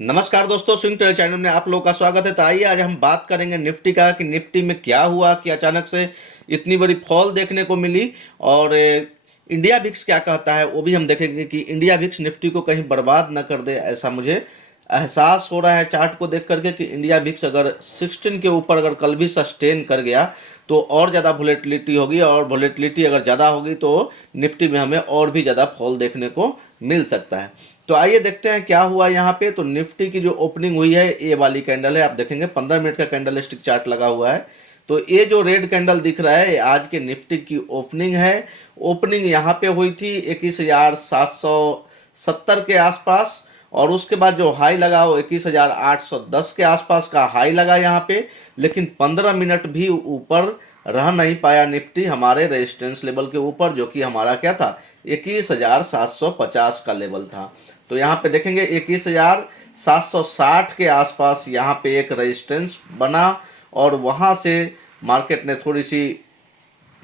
नमस्कार दोस्तों, swing trader channel में आप लोगों का स्वागत है। तो आइए आज हम बात करेंगे निफ्टी का कि निफ्टी में क्या हुआ कि अचानक से इतनी बड़ी फॉल देखने को मिली। और इंडिया विक्स क्या कहता है वो भी हम देखेंगे कि इंडिया विक्स निफ्टी को कहीं बर्बाद न कर दे, ऐसा मुझे एहसास हो रहा है चार्ट को देख करके कि इंडिया विक्स अगर 16 के ऊपर अगर कल भी सस्टेन कर गया तो और ज़्यादा वोलेटिलिटी होगी, और वोलेटिलिटी अगर ज़्यादा होगी तो निफ्टी में हमें और भी ज़्यादा फॉल देखने को मिल सकता है। तो आइए देखते हैं क्या हुआ यहाँ पे। तो निफ्टी की जो ओपनिंग हुई है ये वाली कैंडल है, आप देखेंगे 15 मिनट का कैंडल स्टिक चार्ट लगा हुआ है। तो ये जो रेड कैंडल दिख रहा है ये आज के निफ्टी की ओपनिंग है। ओपनिंग यहाँ पे हुई थी 21,770 के आसपास, और उसके बाद जो हाई लगा वो 21,810 के आसपास का हाई लगा यहाँ पे। लेकिन 15 मिनट भी ऊपर रह नहीं पाया निफ्टी हमारे रेजिस्टेंस लेवल के ऊपर, जो कि हमारा क्या था 21,750 का लेवल था। तो यहाँ पे देखेंगे 21,760 के आसपास यहाँ पे एक रेजिस्टेंस बना, और वहाँ से मार्केट ने थोड़ी सी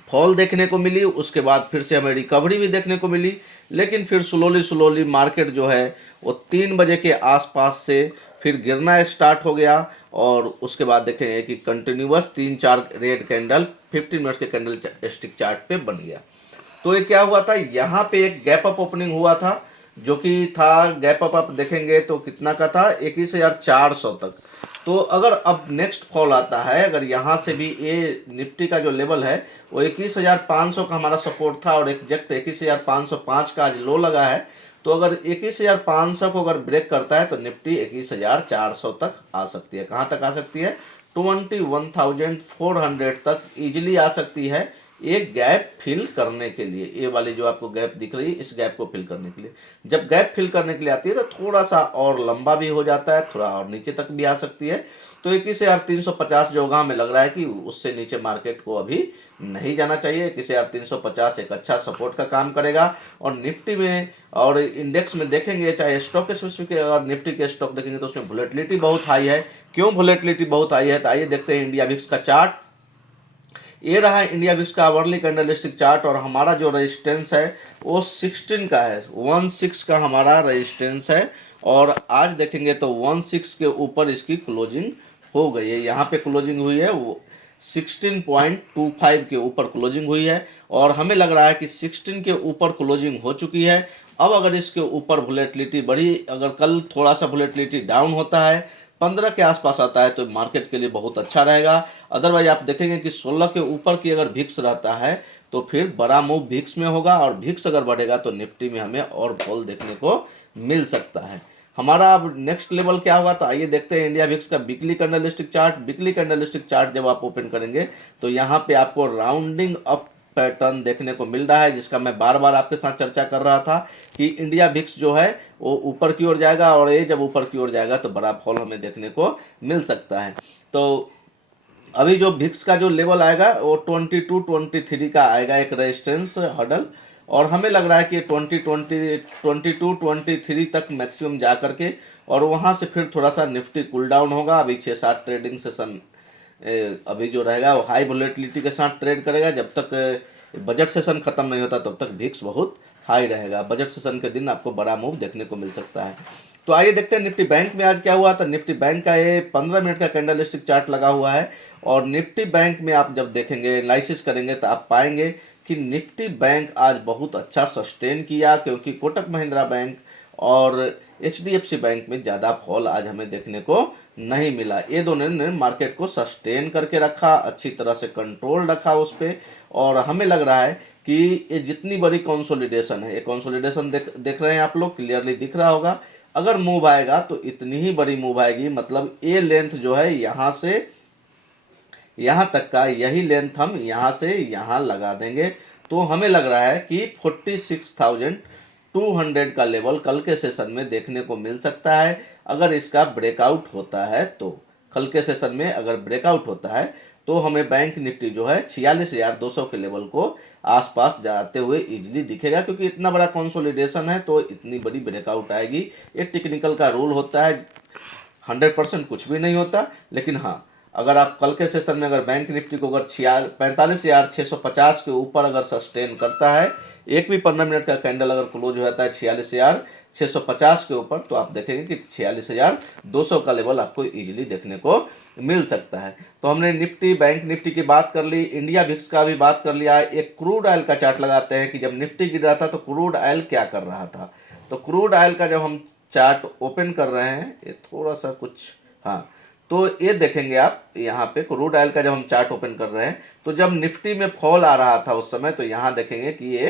फॉल देखने को मिली। उसके बाद फिर से हमें रिकवरी भी देखने को मिली, लेकिन फिर स्लोली स्लोली मार्केट जो है वो 3 बजे के आसपास से फिर गिरना स्टार्ट हो गया। और उसके बाद देखेंगे कि कंटिन्यूअस 3-4 रेड कैंडल 15 मिनट्स के कैंडल स्टिक चार्ट पे बन गया। तो ये क्या हुआ था, यहाँ पे एक गैप अप ओपनिंग हुआ था, जो कि था गैप अप आप देखेंगे तो कितना का था 21,400 तक। तो अगर अब नेक्स्ट फॉल आता है, अगर यहाँ से भी ये निफ्टी का जो लेवल है वो 21,500 का हमारा सपोर्ट था, और एग्जैक्ट 21,505 का आज लो लगा है। तो अगर 21,500 को अगर ब्रेक करता है तो निफ्टी 21,400 तक आ सकती है। कहाँ तक आ सकती है? 21,400 तक इजिली आ सकती है, एक गैप फिल करने के लिए। ये वाली जो आपको गैप दिख रही है इस गैप को फिल करने के लिए, जब गैप फिल करने के लिए आती है तो थोड़ा सा और लंबा भी हो जाता है, थोड़ा और नीचे तक भी आ सकती है। तो 21,350 जो होगा हमें लग रहा है कि उससे नीचे मार्केट को अभी नहीं जाना चाहिए। 21,350 एक अच्छा सपोर्ट का काम करेगा। और निफ्टी में और इंडेक्स में देखेंगे, चाहे स्टॉक स्पेसिफिक और निफ्टी के स्टॉक देखेंगे तो उसमें वोलेटिलिटी बहुत हाई है। क्यों वोलेटिलिटी बहुत हाई है? तो आइए देखते हैं इंडिया विक्स का चार्ट। ये रहा इंडिया विक्स का आवरली कैंडलस्टिक चार्ट, और हमारा जो रेजिस्टेंस है वो 16 का है, 16 का हमारा रेजिस्टेंस है। और आज देखेंगे तो 16 के ऊपर इसकी क्लोजिंग हो गई है। यहाँ पे क्लोजिंग हुई है वो 16.25 के ऊपर क्लोजिंग हुई है, और हमें लग रहा है कि 16 के ऊपर क्लोजिंग हो चुकी है। अब अगर इसके ऊपर वोलेटिलिटी बढ़ी, अगर कल थोड़ा सा वोलेटिलिटी डाउन होता है, 15 के आसपास आता है, तो मार्केट के लिए बहुत अच्छा रहेगा। अदरवाइज आप देखेंगे कि 16 के ऊपर की अगर भिक्स रहता है तो फिर बड़ा मूव भिक्स में होगा, और भिक्स अगर बढ़ेगा तो निफ्टी में हमें और फॉल देखने को मिल सकता है। हमारा अब नेक्स्ट लेवल क्या होगा, तो आइए देखते हैं इंडिया विक्स का weekly candlestick chart. Weekly candlestick chart जब आप ओपन करेंगे तो यहाँ पे आपको राउंडिंग अप पैटर्न देखने को मिल रहा है, जिसका मैं बार बार आपके साथ चर्चा कर रहा था कि इंडिया विक्स जो है वो ऊपर की ओर जाएगा, और ये जब ऊपर की ओर जाएगा तो बड़ा फॉल हमें देखने को मिल सकता है। तो अभी जो विक्स का जो लेवल आएगा वो 22-23 का आएगा, एक रेजिस्टेंस हडल। और हमें लग रहा है कि 22-23 तक मैक्सिमम जा करके, और वहाँ से फिर थोड़ा सा निफ्टी कूल डाउन होगा। अभी 6-7 ट्रेडिंग सेशन अभी जो रहेगा वो हाई वोलेटिलिटी के साथ ट्रेड करेगा। जब तक बजट सेशन खत्म नहीं होता तब तक विक्स बहुत हाई रहेगा। बजट सेशन के दिन आपको बड़ा मूव देखने को मिल सकता है। तो आइए देखते हैं निफ्टी बैंक में आज क्या हुआ। तो निफ्टी बैंक का ये 15 मिनट का कैंडलस्टिक चार्ट लगा हुआ है, और निफ्टी बैंक में आप जब देखेंगे एनालिसिस करेंगे तो आप पाएंगे कि निफ्टी बैंक आज बहुत अच्छा सस्टेन किया, क्योंकि कोटक महिंद्रा बैंक और एचडीएफसी बैंक में ज़्यादा फॉल आज हमें देखने को नहीं मिला। ये दोनों ने मार्केट को सस्टेन करके रखा, अच्छी तरह से कंट्रोल रखा उस पर। और हमें लग रहा है कि ये जितनी बड़ी कंसोलिडेशन है, ये कंसोलिडेशन देख रहे हैं आप लोग, क्लियरली दिख रहा होगा। अगर मूव आएगा तो इतनी ही बड़ी मूव आएगी, मतलब ये लेंथ जो है यहाँ से यहाँ तक का, यही लेंथ हम यहाँ से यहाँ लगा देंगे। तो हमें लग रहा है कि 46,200 का लेवल कल के सेशन में देखने को मिल सकता है, अगर इसका ब्रेकआउट होता है तो। कल के सेशन में अगर ब्रेकआउट होता है तो हमें बैंक निफ्टी जो है 46,200 के लेवल को आसपास जाते हुए इजीली दिखेगा, क्योंकि इतना बड़ा कंसोलिडेशन है तो इतनी बड़ी ब्रेकआउट आएगी। ये टेक्निकल का रूल होता है, 100% कुछ भी नहीं होता, लेकिन हाँ अगर आप कल के सेशन में अगर बैंक निफ्टी को अगर 45,650 के ऊपर अगर सस्टेन करता है, एक भी 15 मिनट का कैंडल अगर क्लोज हो जाता है 46,650 के ऊपर, तो आप देखेंगे कि 46,200 का लेवल आपको इजीली देखने को मिल सकता है। तो हमने निफ्टी बैंक निफ्टी की बात कर ली, इंडिया विक्स का भी बात कर लिया। एक क्रूड ऑयल का चार्ट लगाते हैं कि जब निफ्टी गिर रहा था तो क्रूड ऑयल क्या कर रहा था। तो क्रूड ऑयल का जब हम चार्ट ओपन कर रहे हैं, ये थोड़ा सा कुछ, हाँ, तो ये देखेंगे आप यहाँ पे क्रूड ऑयल का जब हम चार्ट ओपन कर रहे हैं, तो जब निफ्टी में फॉल आ रहा था उस समय, तो यहाँ देखेंगे कि ये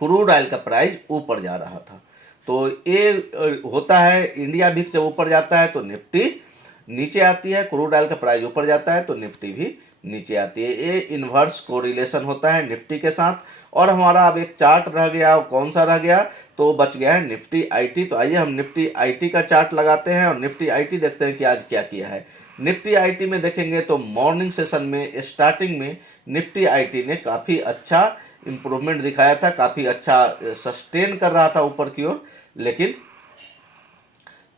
क्रूड ऑयल का प्राइस ऊपर जा रहा था। तो ये होता है, इंडिया विक्स जब ऊपर जाता है तो निफ्टी नीचे आती है, क्रूड ऑयल का प्राइस ऊपर जाता है तो निफ्टी भी नीचे आती है। ये इन्वर्स कोरिलेशन होता है निफ्टी के साथ। और हमारा अब एक चार्ट रह गया, कौन सा रह गया, तो बच गया है निफ्टी आईटी। तो आइए हम निफ्टी आईटी का चार्ट लगाते हैं और निफ्टी आईटी देखते हैं कि आज क्या किया है। निफ्टी आईटी में देखेंगे तो मॉर्निंग सेशन में स्टार्टिंग में निफ्टी आईटी ने काफ़ी अच्छा इम्प्रूवमेंट दिखाया था, काफ़ी अच्छा सस्टेन कर रहा था ऊपर की ओर, लेकिन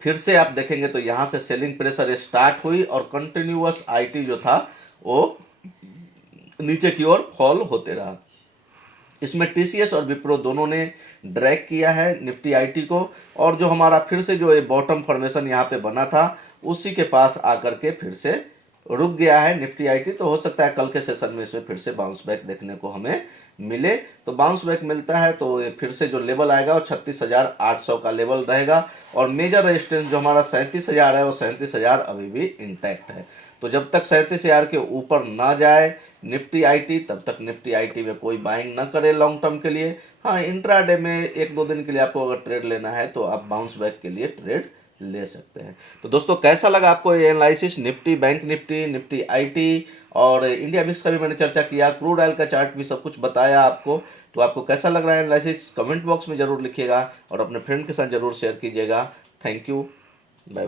फिर से आप देखेंगे तो यहाँ से सेलिंग प्रेशर स्टार्ट हुई और कंटिन्यूअस आईटी जो था वो नीचे की ओर फॉल होते रहा। इसमें टीसीएस और विप्रो दोनों ने ड्रैग किया है निफ्टी आईटी को, और जो हमारा फिर से जो बॉटम फॉर्मेशन यहाँ पे बना था उसी के पास आकर के फिर से रुक गया है निफ्टी आईटी। तो हो सकता है कल के सेशन में इसमें फिर से बाउंस बैक देखने को हमें मिले। तो बाउंस बैक मिलता है तो ये फिर से जो लेवल आएगा वो 36,800 का लेवल रहेगा, और मेजर रेजिस्टेंस जो हमारा 37,000 है वो 37,000 अभी भी इंटैक्ट है। तो जब तक 37,000 के ऊपर ना जाए निफ्टी आईटी, तब तक निफ्टी आईटी में कोई बाइंग ना करे लॉन्ग टर्म के लिए। हाँ, इंट्राडे में एक दो दिन के लिए आपको अगर ट्रेड लेना है तो आप बाउंस बैक के लिए ट्रेड ले सकते हैं। तो दोस्तों, कैसा लगा आपको ये analysis, Nifty bank Nifty Nifty IT और इंडिया विक्स का भी मैंने चर्चा किया, क्रूड ऑयल का चार्ट भी सब कुछ बताया आपको। तो आपको कैसा लग रहा है एनालिसिस, कमेंट बॉक्स में जरूर लिखिएगा और अपने फ्रेंड के साथ जरूर शेयर कीजिएगा। Thank you, bye bye.